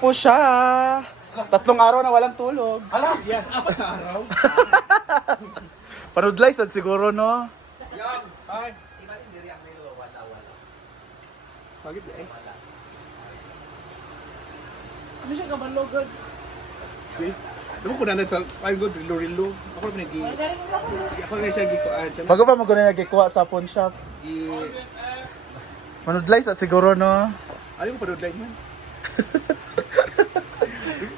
Po siya. 3 araw na walang tulog. Alam, yan, 4 na araw. Panudlay sad siguro no. Yan, hi. Bakit eh? Ano siya kabalogod? Alam ko na sa ay good rilo. Ako na pinagi. Ako na siya gikuan. Bago pa maguna nagikuha sa pawn shop. Panudlay sad siguro no. Ano ko pa man?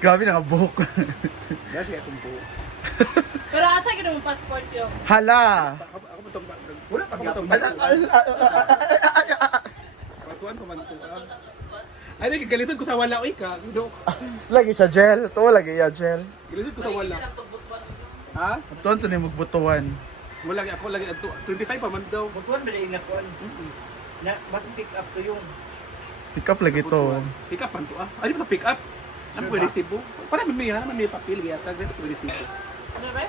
Grabe na nga buhok. Kasi atong po. Pero asa gid mo passport yo? Hala. Ako ba tong wala pa ako tong patuan pa man to. Ay nagigalisan ko sa wala oy ka. Lagi siya gel. To lagi ya gel. Galisan ko sa wala. Ha? Tuon to ni magbutuan. Wala ako lagi 25 pa man daw. Butuan ba na kon? Na mas pick up to yung Pick up lagi to. Pick up man to ah. Ay pa pick up. Ano pwede resibo? Para may papel yata dito pwede resibo. Ano ba?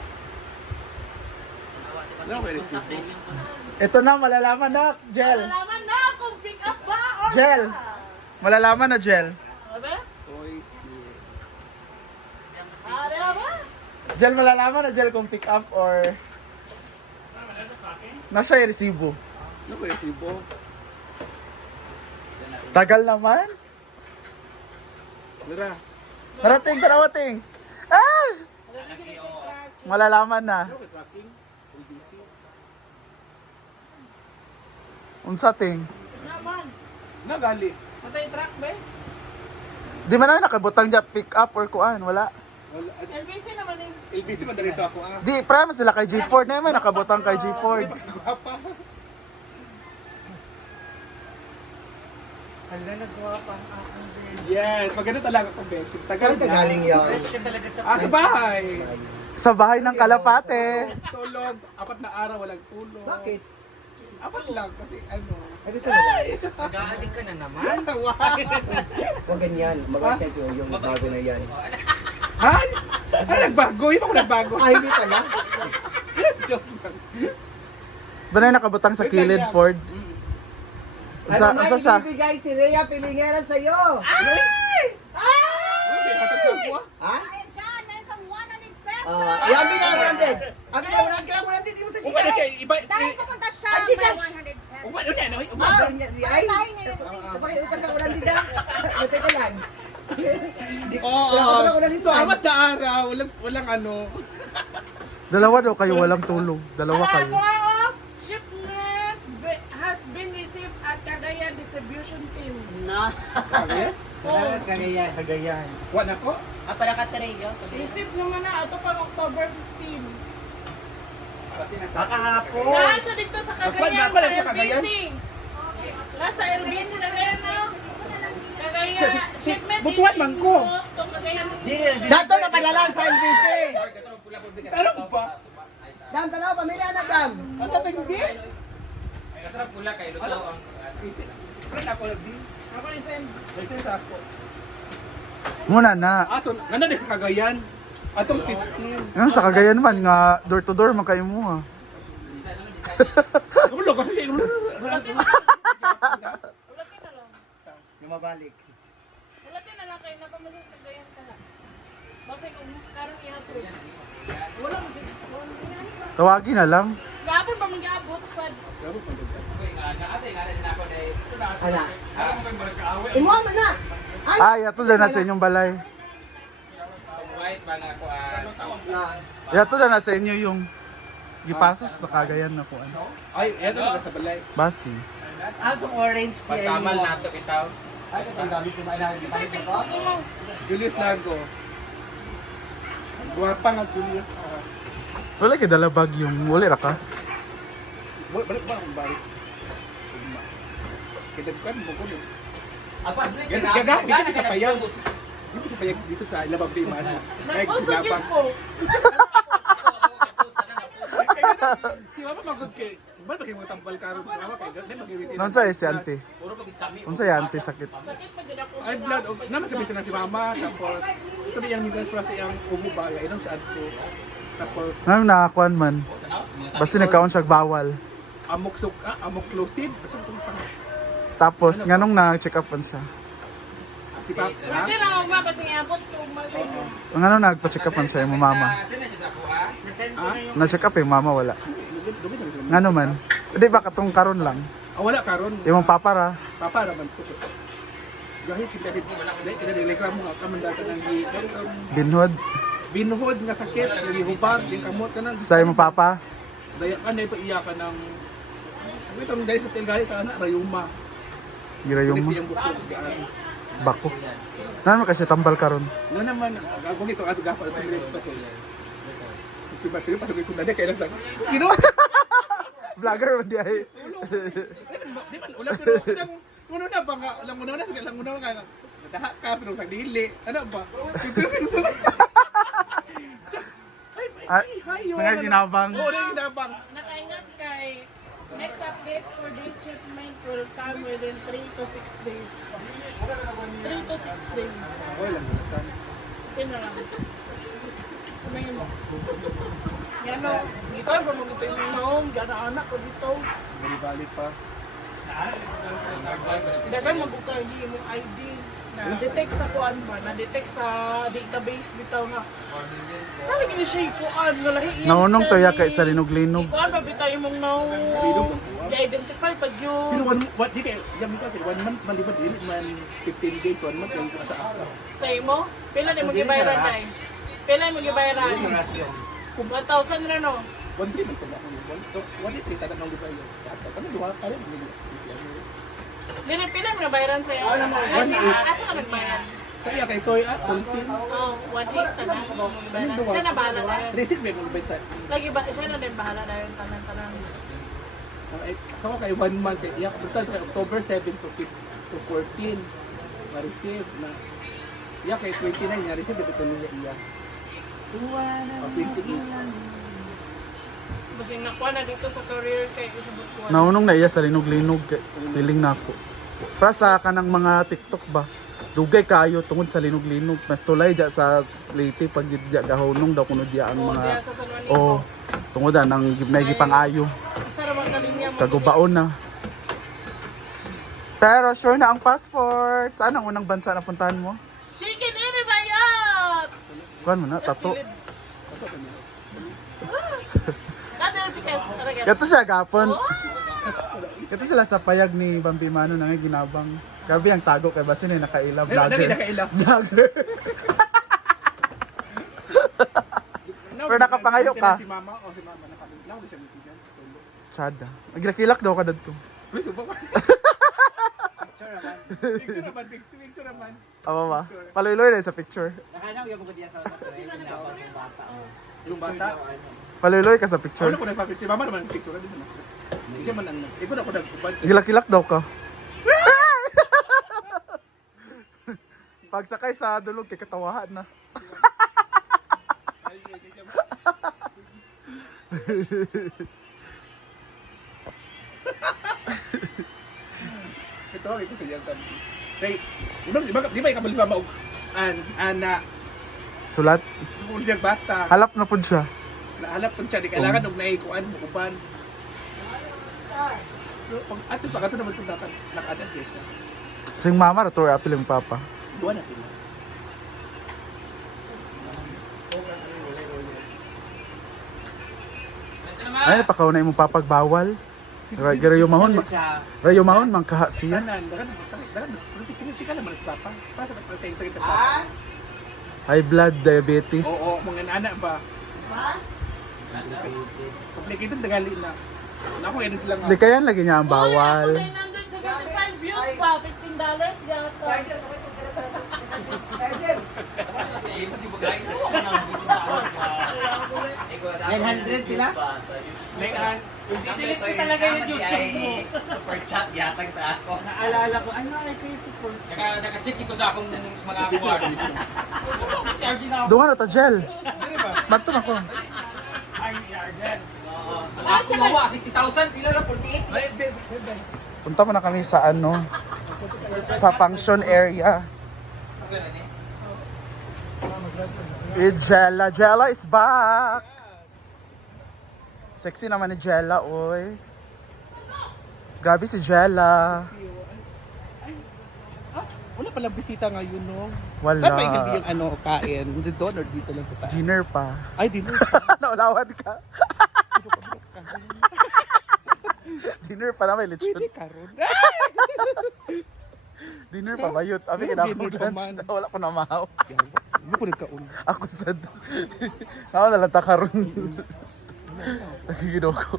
Ano pwede resibo? Ito na malalaman na gel. Malalaman na kung pick up ba or Gel. Malalaman na gel. Ano ba? Toys. Ano ba? Gel malalaman na gel kung pick up or nasa yung resibo. Ano pwede resibo? Tagal naman. Mira. Narating, karawating. Ah! Malalaman na. Ano pwede tracking? LBC. Unsa ting? Naman. Nagali. Matay truck ba? Di man na nakabutang dyan pick up or kuan, wala. Wala. LBC naman eh. LBC man diretso ako ah. Di, prema sila kay G Ford na may nakabutang kay G Ford. Gwapa. hala nagawa pa ang akong din. Yes, maganda talaga kung beshi. Saan ka galing yan? Sa bahay. Sa bahay ng Kalapate. Tulog. 4 na araw walang tulog. Bakit? 4 lang kasi ano. Ay gusto mo ba? Nag-aadik ka na naman? Huwag ganyan. Mag-attention yung bago na yan. Ha? Ano nagbago? Hindi ako nagbago. Ah, hindi pala? Joke lang. Ba na nakabutang sa kilid Ford? Unsa siya? ibibigay si Rhea Pilingera sa'yo? Ay! Hatag sa ako ah. Ha? Ay, John, meron kang 100 pesos. Yan, bigyan mo 100. Ang bigyan mo 100 ka, 100 di mo sa Uba na siya. Iba. Dahil pupunta siya, Ah, may chikas. 100 pesos. Uba na siya. Uba. Ah, ay, Basahin na yun. napakiutas ako 100 na. Buti ka lang. Oo. Wala ko na ako nalito. So, 4 na araw. Walang ano. Dalawa daw kayo walang tulog. Dalawa kayo. Shipment has been received at Cagayan Distribution Team. Sabi? Kagayan. Wala ko. Receive naman na ito pang October 15. Kakahapon. Nasa dito sa Cagayan, Nagpan ba sa sa Cagayan? LBC. Nasa LBC na ngayon, no? Cagayan, shipment Butuan man ko. to Cagayan Distribution. Dato na padala sa LBC. Ano ba? Dam, tanaw, pamilya na dam. Ano hindi? Friend ako lagi. Ako ni Sen. License ako. Muna na. So, nandun sa Cagayan. Atong 15. Yung sa Cagayan man nga door to door man kayo mo ha. Gulo kasi siya. Ulatin na lang. Yung mabalik. Ulatin na lang kayo. Napamasas Cagayan ka na. Bakit kung karong ihatod. Wala mo siya. Tawagin na lang. Gabon ba mong gaabot? Sad. Ana. Imuha mo na. Ay, ato na sa inyong balay. Yato na sa inyo yung gipasos sa Cagayan na kuan. Ay, eto na sa balay. Basi. Atong orange tea. Pagsamal na. Sa Facebook mo. Julius Lago. Guwapa nga Julius. Wala kay dala bag yung wala ra ka. Balik ba akong balik? Kidagkan mo ko nun. Gagapin dito sa payag. Dito sa payag, dito sa labag di mana. Nag-post na yun po. Si Mama magod kay, ba ba mo tampal karon sa Mama kay ganyan magiwitin. Nung sa si ante. Unsa ya ante sakit. Sakit pag ako. Ay blood, naman sabihin na si Mama tapos ito na yung migas para sa iyang ubo ba, inom sa adto. Tapos Nang nakakuan man. Basta nagkaon siya bawal. amok closid, basta itong tanga. Tapos nganong na check up man siya. Di ba? Ha? Hindi na ugma kasi ngapot so ugma sa inyo. Ang ano nagpa-check up man sa imo mama? Nasensya na yung Na-check up yung mama wala. Dugay na rin. Ngano man? Hindi ba katong karon lang? Wala karon. Imong papa ra. Papa naman po. Gahit kita din. Kita din reklamo nga kamandata ng Binhod binuhod nga sakit, gihubag, yung kamot ka na. sa imong papa. Daya ka na ito iyakan ng ito ang dahil sa tilgali ka na rayuma. Girayong mo. Siyang bukod si Ari. Bako. Nano kasi tambal karon. Na naman gagawin ito ato gapal sa mga ito. Tiba tiba pasok ito na kaya lang sa. Gino. Vlogger man di ay. Di man ulang pero uno na ba nga lang muna na sige lang muna nga. Daha ka pero sa dili. Ano ba? Mga ginabang. Oo, na ginabang. nakaingat kay next update for this shipment will come within 3 to 6 days. 3 to 6 days. Okay lang. Okay na lang. Kumain mo. Yan o. Dito ay mo dito yung maong. Gana anak ko dito. Balik pa. Dagan mabuka hindi yung ID. Na-detect sa kuan ba? Na-detect sa database bitaw nga. Ano gini siya yung kuan? Nga lahi yan. Naunong to ya kay sa linog-linog. Kuan ba bitaw yung mga i-identify pag Pero yung what di kay yami ka 1 month man di ba dili man 15 days 1 month yung sa ako. sa imo. Pila na magibayaran na eh. Pila na magibayaran. Kung 1,000 na no. 1 day man sa ako. So 1 day kita nang di ba yun. Kami duha pa rin. Dili pila na bayaran sa iyo. Asa ka nagbayad? Sa iya kay Toy policy. Oh, 1,800 na magibayaran. Siya na bahala na. 36 may mga sa. Lagi ba siya na din bahala na yung tanan-tanan. So kay 1 month kay iya punta kay October 7 to 14 ma-receive na iya kay 29 na receive dito niya iya. 28. Basing nakuha na dito sa career kay isabot ko. Naunong na iya sa linog-linog. Feeling na ako. Para sa kanang mga TikTok ba? Dugay kayo tungod sa linog-linog. Mas tulay dya sa Leyte pag dya gahunong daw kuno diya ang Oh, mga diya sa San Juanico. oh tungod nang gibnay gipangayo. Isa ra man kalinya mo. Kagubaon na. Pero sure na ang passport. Saan ang unang bansa na puntahan mo? Chicken ini bayat. Kuan mo na, tato. Kada pikas aragan. Ito siya gapon. Ito sila sa payag ni Bambi Mano na nga ginabang. Grabe ang tago kay Basin ay nakaila vlogger. Nakaila. Vlogger. Pero nakapangayo ka. Si mama o si mama nakabiglaw siya ng tigan sa tulo. Chada. Nagilakilak daw ka dito. Uy, subo ka. Picture naman. Aba ba? Paluloy na sa picture. Nakanaw yung mga diya sa utak ko. Yung bata. Paluloy ka sa Ano picture. ko nagpa-picture? Mama naman ang picture din naman. Hindi siya man ang ikaw na ako nagpapad. Gilakilak daw ka. Pagsakay sa dulog kay katawahan na. Ito sa yan tan. Hey, di ba ikaw sa mama na Sulat. sukul siya bata. Halap na pud siya. Nahalap ko siya di kailangan og naikuan mo uban. Pag ato pa kato naman tundakan nakadan kesa. Sing mama ra to apil yung papa. Duwa na sila. Ay pakaw na imong papagbawal. Rayo mahon. Rayo mahon man kaha siya. Dagan, kritika naman sa papa. Pasa ka sa sakit sa papa. High blood diabetes. Oo, mga anak ba? Complicated tagali na. Nako yan sila nga. Di kayan lagi niya ang bawal. 975 views pa, $15 gata. pila? Delete ko talaga yung YouTube mo. Super chat yatag sa ako. Naalala ko, ano ay kayo support? Naka-check ko sa akong mga award. Charging ako. Dunga na ta gel. Bato na ko. Ay, Arjen. Ako nawa, 60,000. Pila na, 48. Punta mo na kami sa ano, sa function area. Jella, Jella is back. Sexy naman ni Jella, oy. Grabe si Jella. Wala palang bisita ngayon, no? Wala. Saan pa hindi yung ano, kain? Doon or dito lang sa taas? Dinner pa. Ay, dinner. Naulawan ka. Dinner pa na may lechon. Pwede karon. Dinner pa ba yun? Abi, Dinner kinakong pa lunch man. na. Wala ko na mahaw. Hindi ko nagkaon. Ako sad. Ako nalang takaroon. Nakikinog ko.